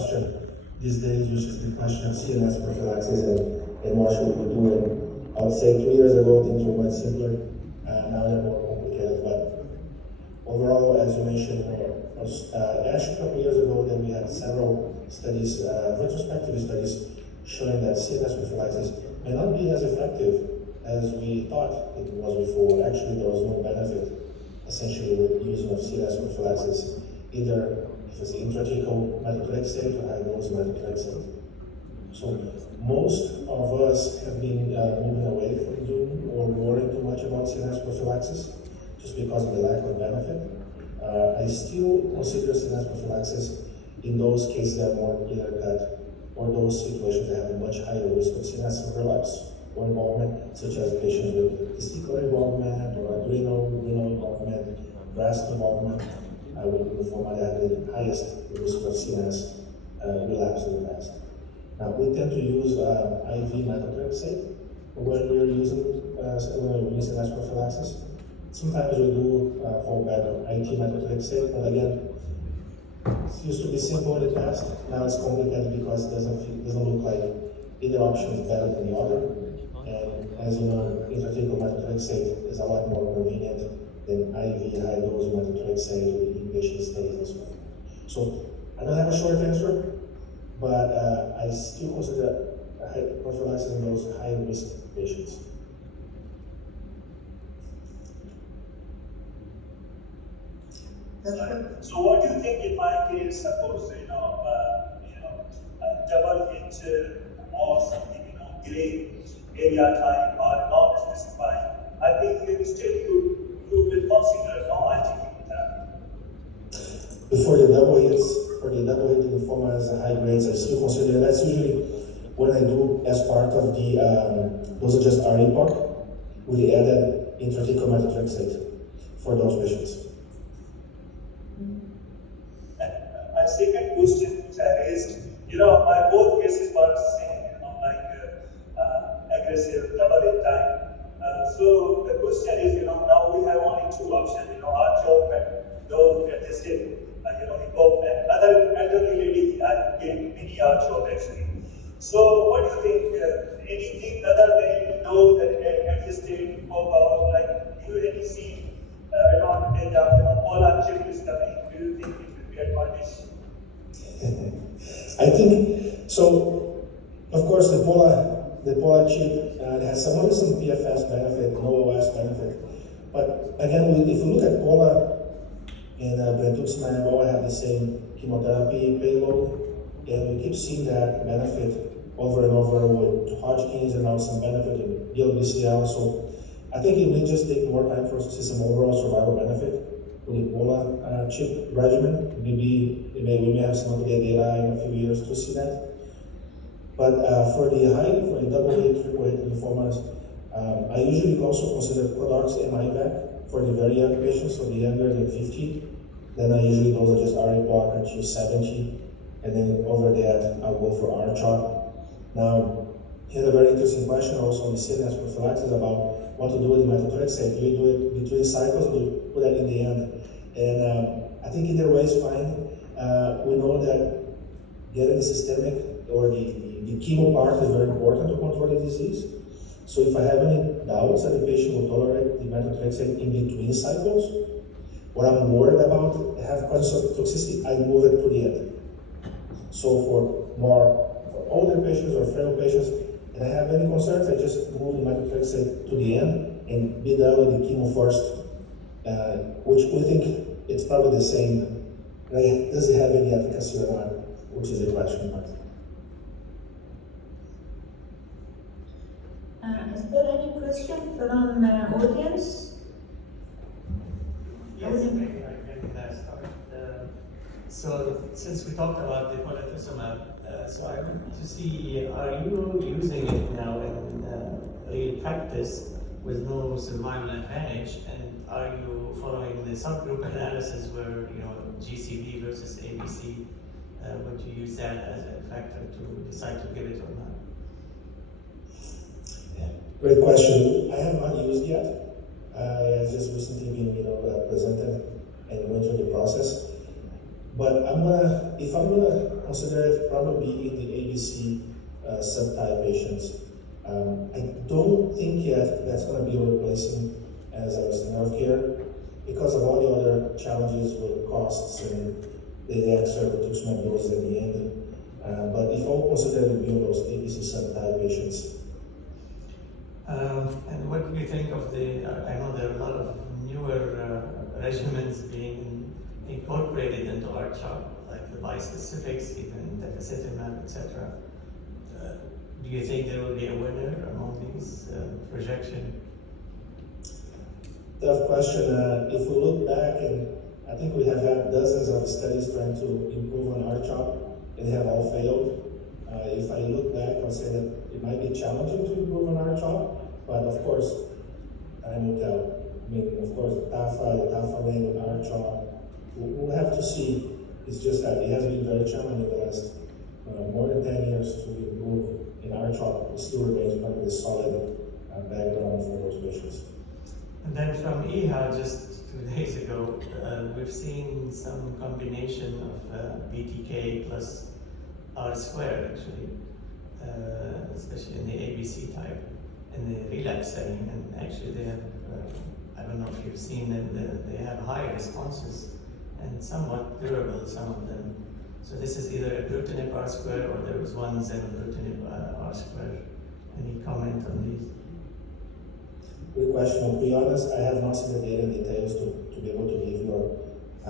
question these days, which is the question of CNS prophylaxis and what should we do. And I would say 2 years ago things were much simpler. Now they're more complicated. But overall, as you mentioned, actually a couple of years ago, then we had several studies, retrospective studies, showing that CNS prophylaxis may not be as effective as we thought it was before. Actually, there was no benefit, essentially, with using of CNS prophylaxis, either if it's intrathecal methotrexate or high-dose methotrexate. So most of us have been moving away from doing or worrying too much about CNS prophylaxis, just because of the lack of benefit. I still consider CNS prophylaxis in those cases that are more clear-cut, or those situations that have a much higher risk of CNS relapse or involvement, such as patients with testicular involvement or renal involvement, breast involvement, with lymphoma that have the highest risk of CNS relapse in the past. Now, we tend to use IV methotrexate when we're using CNS prophylaxis. Sometimes we do fall back on IT methotrexate, but again, it used to be simple in the past. Now it's complicated because it doesn't look like either option is better than the other. And as you know, intrathecal methotrexate is a lot more convenient than IV high-dose methotrexate with inpatient stays and so on. So I don't have a short answer, but I still consider prophylaxis in those high-risk patients. So what do you think in my case, suppose, double hit or something, gray area type or not specifying, I think you will consider no therapy. For the double hit lymphoma as a high grades, I still consider that's usually what I do as part of the dosages R-epoch with the added intrathecal methotrexate for those patients. My second question which I raised, my both cases were the same, aggressive double hit time. So the question is, now we have only two options, R-CHOP and those adjusted, HIPOP, and other elderly ladies are getting mini R-CHOP actually. So what do you think? Anything other than that adjusted HIPOP or do you see advantage of polar chip is coming? Do you think it will be advantage? I think so. Of course, the polar chip has some PFS benefit, no OS benefit. But again, if you look at polar and brentuximab, all have the same chemotherapy payload, and we keep seeing that benefit over and over with Hodgkin's and now some benefit in DLBCL. So I think it may just take more time for us to see some overall survival benefit with the polar chip regimen. Maybe we may have some of the data in a few years to see that. But for the double hit, triple hit lymphomas, I usually also consider Prodox and IVAC for the very young patients, so the younger than 50. Then I usually those are just R-epoch at 70, and then over that I'll go for R-CHOP. Now, here's a very interesting question also on the CNS prophylaxis about what to do with the methotrexate. Do you do it between cycles, or do you put that in the end? And I think either way is fine. We know that getting the systemic or the chemo part is very important to control the disease. So if I have any doubts that the patient will tolerate the methotrexate in between cycles, or I'm worried about have toxicity, I move it to the end. So for older patients or frail patients, and I have any concerns, I just move the methotrexate to the end and be done with the chemo first, which we think it's probably the same. Does it have any efficacy or not, which is a question mark. Is there any question from audience? Yes, maybe I can start. So since we talked about the polatuzumab, so I want to see, are you using it now in real practice with no survival advantage, and are you following the subgroup analysis where, GCB versus ABC, would you use that as a factor to decide to give it or not? Great question. I have not used yet. I just recently been, presented and went through the process. But if I'm gonna consider it probably in the ABC subtype patients. I don't think yet that's going to be replacing as a standard of care because of all the other challenges with costs and the extra rituximab doses at the end. But if I would consider it to be on those ABC subtype patients. And what do you think of the, I know there are a lot of newer regimens being incorporated into R-CHOP, like the bispecifics, even tafasitamab, etc. Do you think there will be a winner among these projection? Tough question. If we look back, and I think we have had dozens of studies trying to improve on R-CHOP, and they have all failed. If I look back, I'll say that it might be challenging to improve on R-CHOP, but of course, time will tell. I mean, of course, Tafa-Len, R-CHOP, we'll have to see. It's just that it has been very challenging the last more than 10 years to improve in R-CHOP. It still remains probably a solid background for those patients. And then from EHA just 2 days ago, we've seen some combination of BTK plus R squared actually, especially in the ABC type, in the relapse setting. And actually they have, I don't know if you've seen them, they have high responses and somewhat durable, some of them. So this is either ibrutinib R squared or there was one zanubrutinib R squared. Any comment on these? Good question. To be honest, I have not seen the data in details to be able to give you a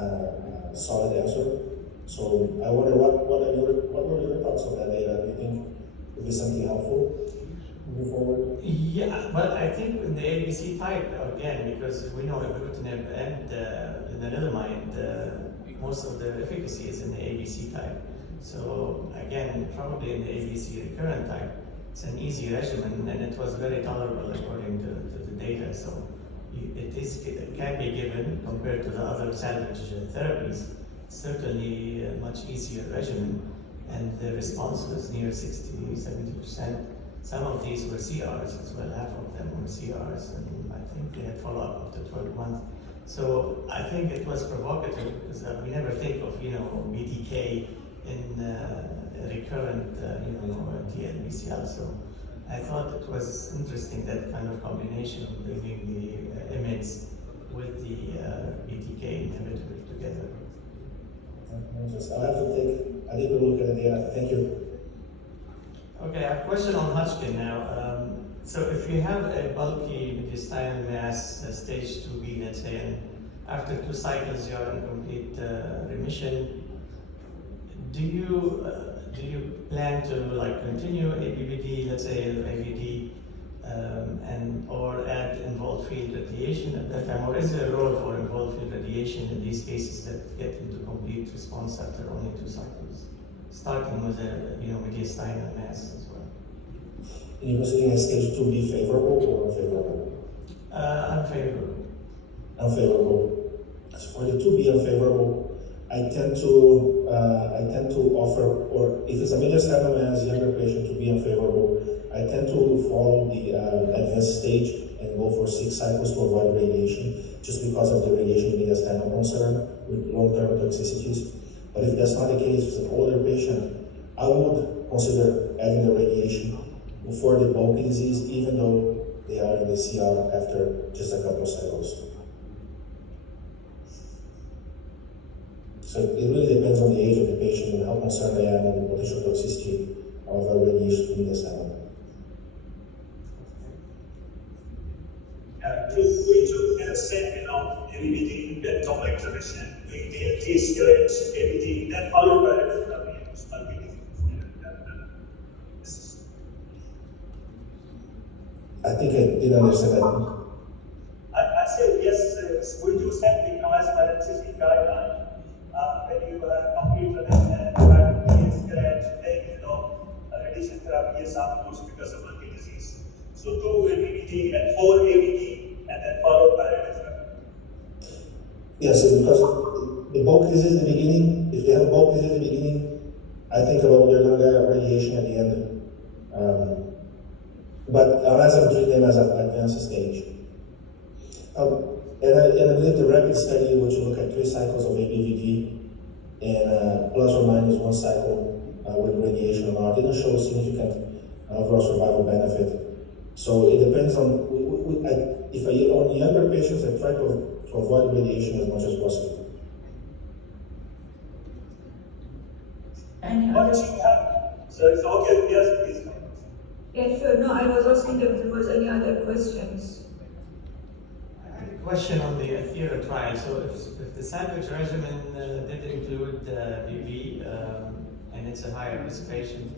solid answer. So I wonder what were your thoughts on that data? Do you think would be something helpful moving forward? Yeah, but I think in the ABC type again, because we know ibrutinib and lenalidomide, most of the efficacy is in the ABC type. So again, probably in the ABC recurrent type, it's an easy regimen and it was very tolerable according to the data. So it can be given compared to the other salvage therapies. Certainly a much easier regimen, and the response was near 60-70%. Some of these were CRs as well, half of them were CRs, and I think they had follow-up up to 12 months. So I think it was provocative because we never think of BTK in recurrent DLBCL. So I thought it was interesting that kind of combination of bringing the IMiDs with the BTK inhibitor together. I'll have to take a deeper look at the data. Thank you. Okay, I have a question on Hodgkin now. So if you have a bulky mediastinal mass, stage 2B, let's say, and after 2 cycles you are in complete remission, do you plan to continue ABVD, let's say AVD, or add involved field radiation at that time, or is there a role for involved field radiation in these cases that get into complete response after only 2 cycles, starting with a mediastinal mass as well? Are you considering a stage 2B favorable or unfavorable? Unfavorable. Unfavorable. So for the 2B unfavorable, I tend to offer, or if it's a mediastinal mass, younger patient to be unfavorable, I tend to follow the advanced stage and go for 6 cycles to avoid radiation, just because of the radiation mediastinal concern with long-term toxicities. But if that's not the case, if it's an older patient, I would consider adding the radiation before the bulky disease, even though they are in the CR after just a couple of cycles. So it really depends on the age of the patient and how concerned I am on the potential toxicity of a radiation to mediastinal. We took a set ABVD, then topic remission, we did de-escalate ABVD, then followed by I think I didn't understand that. I said yes, we do something as per NCCN guideline. When you complete remission, you have to de-escalate, then radiation therapy is approved because of bulky disease. So 2 ABVD and 4 ABD, and then followed by radiation. Yes, because the bulk disease at the beginning, if they have bulk disease at the beginning, I think about they're going to get radiation at the end. But as I'm treating them as an advanced stage. And I believe the RAPID study, which you look at 3 cycles of ABVD, and plus or minus one cycle with radiation or not, didn't show significant overall survival benefit. So it depends on, if on younger patients, I try to avoid radiation as much as possible. Any What other? you have, so it's okay, yes, please. Yeah, sure. No, I was asking if there was any other questions. I had a question on the Athera trial. So if the salvage regimen did include BV and it's a higher risk patient,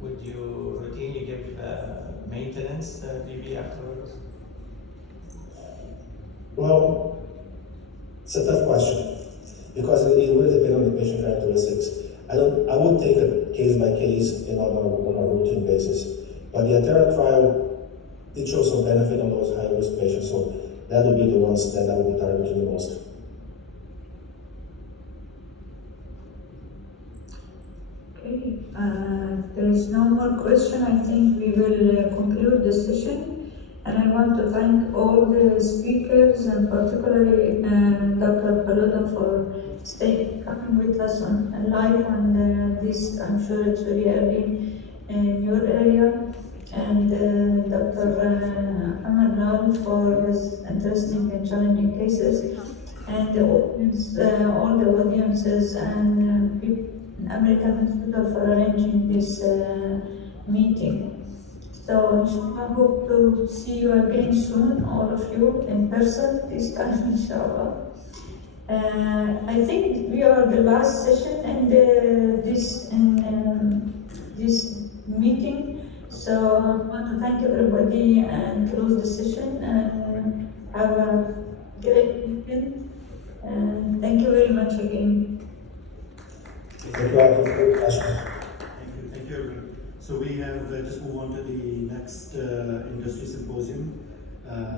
would you routinely give maintenance BV afterwards? Well, it's a tough question because it really depends on the patient characteristics. I would take it case by case and on a routine basis. But the Athera trial did show some benefit on those high risk patients, so that would be the ones that I would be targeting the most. Okay, there is no more question. I think we will conclude the session. And I want to thank all the speakers and particularly Dr. Pallotta for coming with us on live on this. I'm sure it's very early in your area. And Dr. Ahmed Lal for his interesting and challenging cases. And the audience, all the audiences and people in American Hospital for arranging this meeting. So I hope to see you again soon, all of you, in person, this time, inshallah. I think we are the last session in this meeting. So I want to thank everybody and close the session and have a great weekend. And thank you very much again. Thank you all for the question. Thank you, everyone. So we have just move on to the next industry symposium.